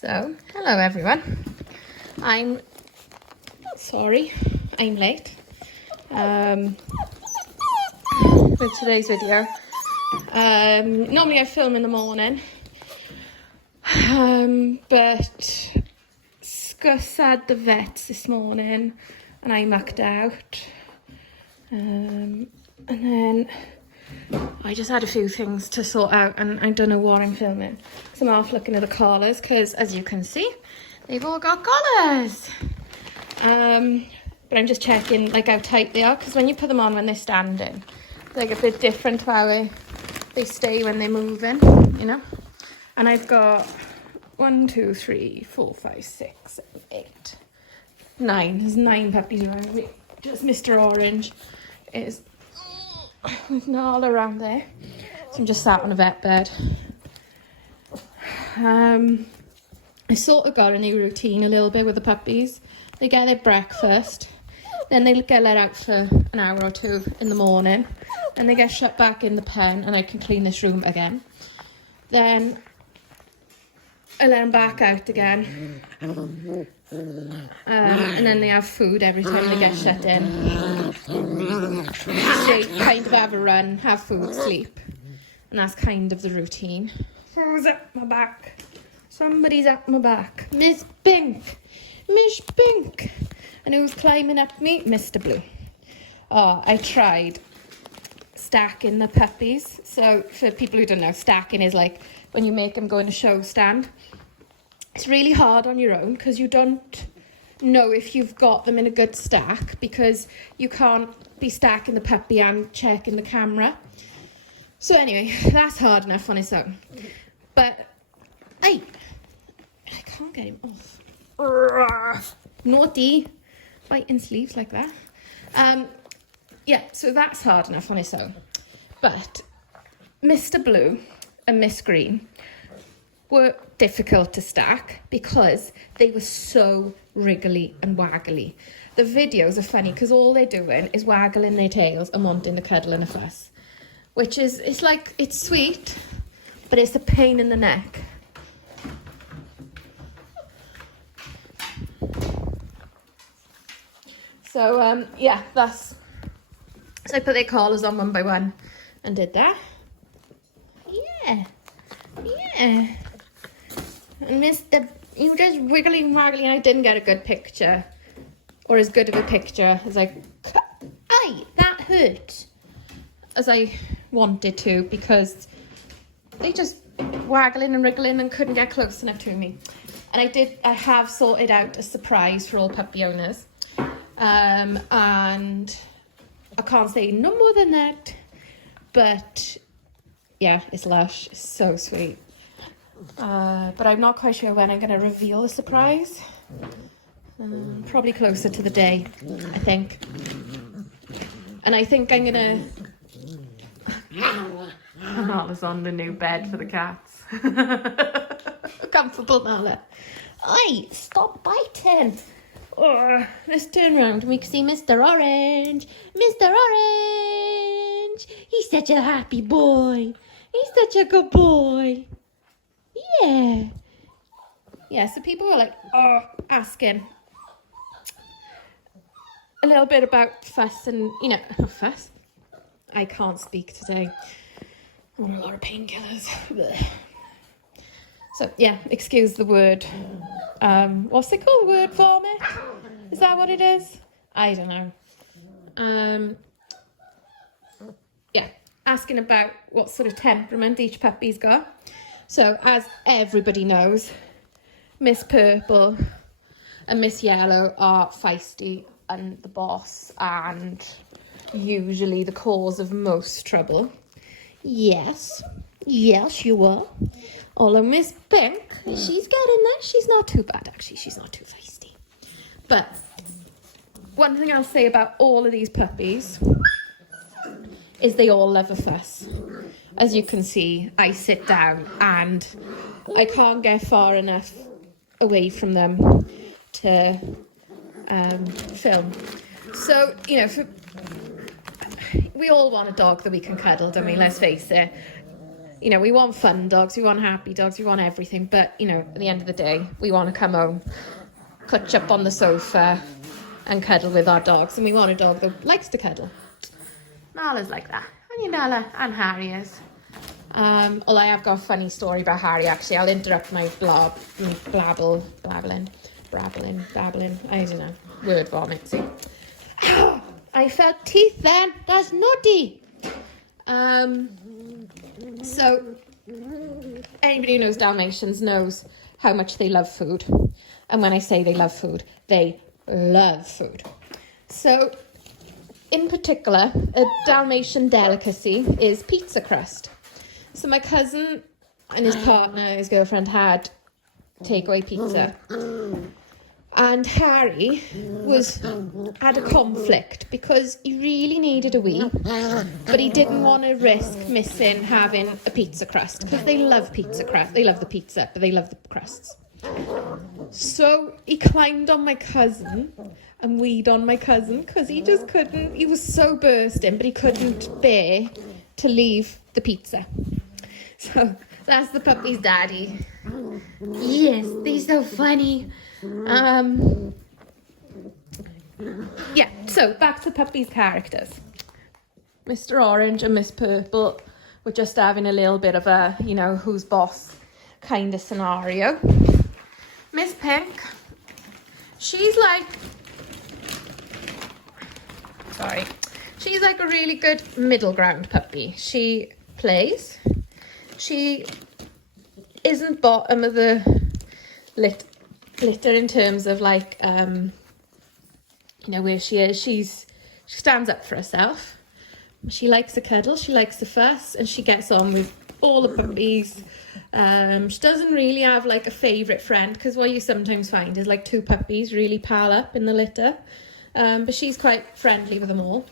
So, hello everyone. I'm sorry, I'm late with today's video. Normally I film in the morning, but Gus had the vets this morning and I mucked out. And then I just had a few things to sort out and I don't know what I'm filming. So I'm off looking at the collars because, as you can see, they've all got collars. But I'm just checking like how tight they are, because when you put them on when they're standing, they're like a bit different to how they stay when they're moving, you know. And I've got 1, 2, 3, 4, 5, 6, 7, 8, 9. There's 9 puppies around me. Just Mr. Orange is with Nala around there. So I'm just sat on a vet bed. I sort of got a new routine a little bit with the puppies. They get their breakfast, then they get let out for an hour or two in the morning, and they get shut back in the pen and I can clean this room again. Then I let them back out again. And then they have food every time they get shut in. They kind of have a run, have food, sleep. And that's kind of the routine. Who's at my back? Somebody's at my back. Miss Pink. Miss Pink. And who's climbing up me? Mr. Blue. Oh, I tried stacking the puppies. So for people who don't know, stacking is like when you make them go in a show stand. It's really hard on your own because you don't know if you've got them in a good stack, because you can't be stacking the puppy and checking the camera. So anyway, that's hard enough on its own. But I can't get him off. Naughty. Biting sleeves like that. Yeah, so that's hard enough on its own. But Mr. Blue and Miss Green were difficult to stack because they were so wriggly and waggly. The videos are funny because all they're doing is waggling their tails and wanting to cuddle and a fuss, which is, it's sweet, but it's a pain in the neck. So yeah, so I put their collars on one by one and did that. Yeah. And you were just wiggling waggling. I didn't get a good picture, or as good of a picture as that hurt, as I wanted to, because they just waggling and wriggling and couldn't get close enough to me. And I have sorted out a surprise for all puppy owners, and I can't say no more than that, but yeah, it's lush, it's so sweet. But I'm not quite sure when I'm going to reveal the surprise. Probably closer to the day, I think. And I think I'm going to... Nala's on the new bed for the cats. Comfortable, Nala. Oi, stop biting. Oh, let's turn around and we can see Mr. Orange. Mr. Orange! He's such a happy boy. He's such a good boy. Yeah, so people were asking a little bit about fuss and, fuss. I can't speak today. I'm on a lot of painkillers. So, yeah, excuse the word. What's it called? Word vomit? Is that what it is? I don't know. Yeah, asking about what sort of temperament each puppy's got. So, as everybody knows, Miss Purple and Miss Yellow are feisty and the boss and usually the cause of most trouble. Yes, you are. Although Miss Pink, she's getting there. She's not too bad, actually. She's not too feisty. But one thing I'll say about all of these puppies is they all love a fuss. As you can see, I sit down and I can't get far enough away from them to film. So, we all want a dog that we can cuddle, don't we? Let's face it. You know, we want fun dogs, we want happy dogs, we want everything. But, you know, at the end of the day, we want to come home, clutch up on the sofa and cuddle with our dogs. And we want a dog that likes to cuddle. Nala's like that. And you, Nala, and Harry is. Although I have got a funny story about Harry, actually. I'll interrupt my babbling. I don't know. Word vomit, see. I felt teeth then. That's naughty. So, anybody who knows Dalmatians knows how much they love food. And when I say they love food, they love food. So, in particular, a Dalmatian delicacy is pizza crust. So my cousin and his partner, his girlfriend, had takeaway pizza. And Harry had a conflict because he really needed a wee, but he didn't want to risk missing having a pizza crust because they love pizza crust. They love the pizza, but they love the crusts. So he climbed on my cousin and weed on my cousin because he just couldn't. He was so bursting, but he couldn't bear to leave the pizza. So that's the puppy's daddy. Yes, they're so funny. Yeah, so back to puppy's characters. Mr. Orange and Miss Purple were just having a little bit of a, you know, who's boss kind of scenario. Miss Pink, she's like a really good middle ground puppy. She plays. She isn't bottom of the litter in terms of like, you know, where she is. She stands up for herself. She likes a cuddle, she likes a fuss, and she gets on with all the puppies. She doesn't really have like a favourite friend, because what you sometimes find is like two puppies really pal up in the litter. But she's quite friendly with them all.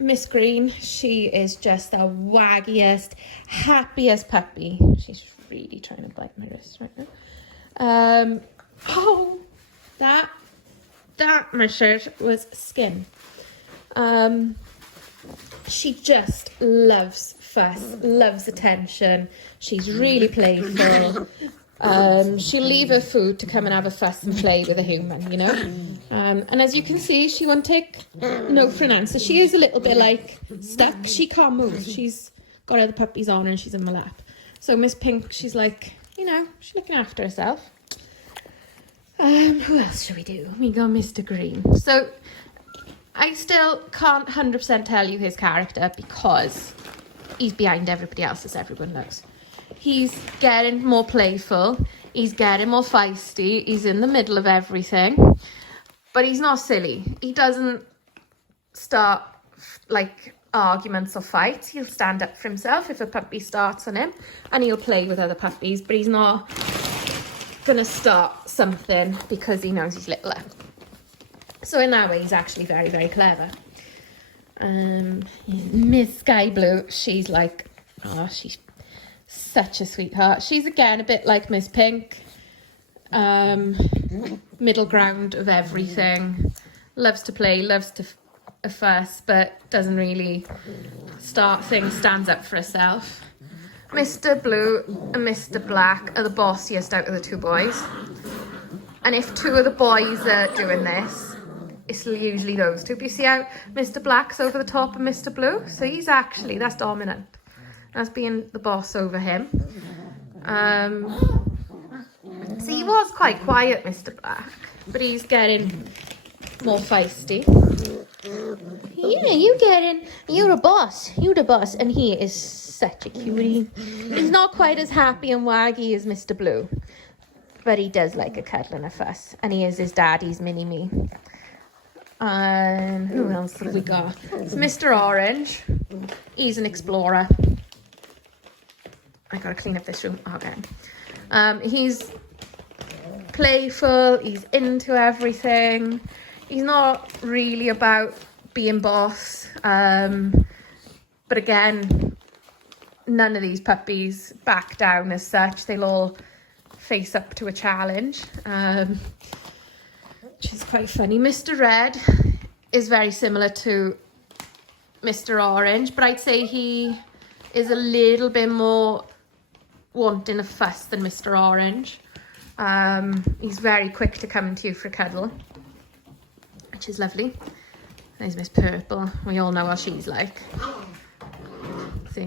Miss Green, she is just the waggiest, happiest puppy. She's really trying to bite my wrist right now. Oh, that my shirt was skin. She just loves fuss, loves attention. She's really playful. She'll leave her food to come and have a fuss and play with a human, you know. And as you can see, she won't take no for an answer. She is a little bit like stuck. She can't move. She's got other puppies on and she's in my lap. So Miss Pink, she's like, you know, she's looking after herself. Who else should we do? We got Mr. Green. So I still can't 100% tell you his character because he's behind everybody else, as everyone knows. He's getting more playful. He's getting more feisty. He's in the middle of everything. But he's not silly. He doesn't start like arguments or fights. He'll stand up for himself if a puppy starts on him, and he'll play with other puppies, but he's not going to start something because he knows he's littler. So in that way, he's actually very, very clever. Miss Sky Blue, she's like, oh, she's such a sweetheart. She's again a bit like Miss Pink. Middle ground of everything. Loves to play, loves to fuss, but doesn't really start things, stands up for herself. Mr. Blue and Mr. Black are the bossiest out of the two boys. And if two of the boys are doing this, it's usually those two. But you see how Mr. Black's over the top of Mr. Blue? So he's actually, that's dominant. That's being the boss over him. So he was quite quiet, Mr. Black, but he's getting more feisty. Yeah, you're a boss. You're the boss. And he is such a cutie. He's not quite as happy and waggy as Mr. Blue, but he does like a cuddle and a fuss. And he is his daddy's mini-me. And who else have we got? It's Mr. Orange. He's an explorer. I gotta clean up this room. Okay. He's playful. He's into everything. He's not really about being boss. But again, none of these puppies back down as such. They'll all face up to a challenge, which is quite funny. Mr. Red is very similar to Mr. Orange, but I'd say he is a little bit more wanting a fuss than Mr. Orange. He's very quick to come to you for a cuddle, which is lovely. There's Miss Purple. We all know what she's like. See?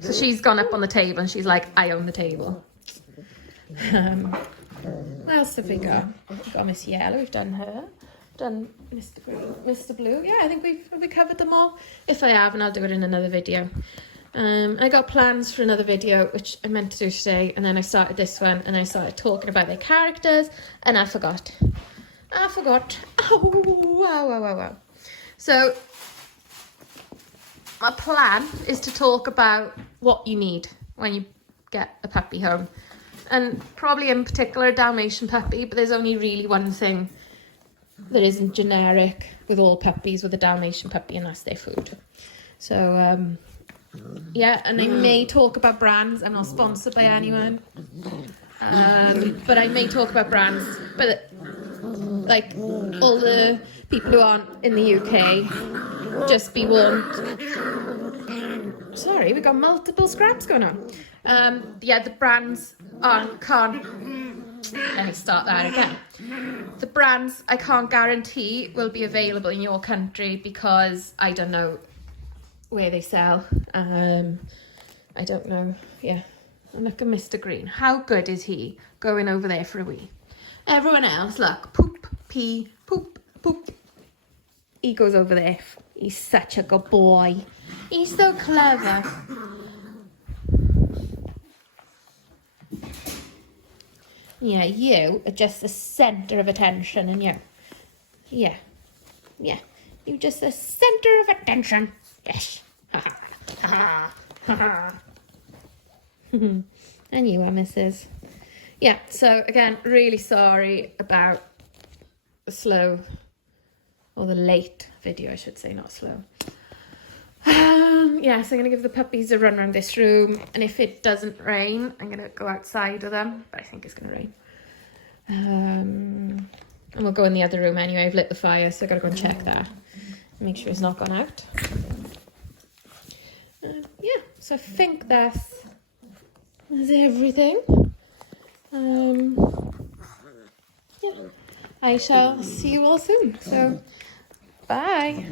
So she's gone up on the table and she's like, I own the table. What else have we got? We've got Miss Yellow, we've done her. Done Mr. Green, Mr. Blue. Yeah, I think we covered them all. If I haven't, I'll do it in another video. I got plans for another video, which I meant to do today, and then I started this one, and I started talking about their characters, and I forgot. Oh, wow. So, my plan is to talk about what you need when you get a puppy home. And probably in particular a Dalmatian puppy, but there's only really one thing that isn't generic with all puppies with a Dalmatian puppy, and that's their food. So, yeah, and I may talk about brands. I'm not sponsored by anyone. But I may talk about brands. But, like, all the people who aren't in the UK, just be warned. Sorry, we got multiple scraps going on. Yeah, the brands can't... Let me start that again. The brands I can't guarantee will be available in your country because I don't know where they sell. I don't know. Yeah. And look at Mr. Green. How good is he going over there for a wee? Everyone else, look. Poop, pee, poop, poop. He goes over there. He's such a good boy. He's so clever. Yeah, you are just the centre of attention, and yeah, you're just the centre of attention. Yes. And you are, Mrs. Yeah, so again, really sorry about the slow, or the late video, I should say, not slow. Yeah, so I'm going to give the puppies a run around this room, and if it doesn't rain, I'm going to go outside with them, but I think it's going to rain. And we'll go in the other room anyway. I've lit the fire, so I've got to go and check that. Make sure it's not gone out. Yeah, so I think that's everything. Yeah, I shall see you all soon, so bye.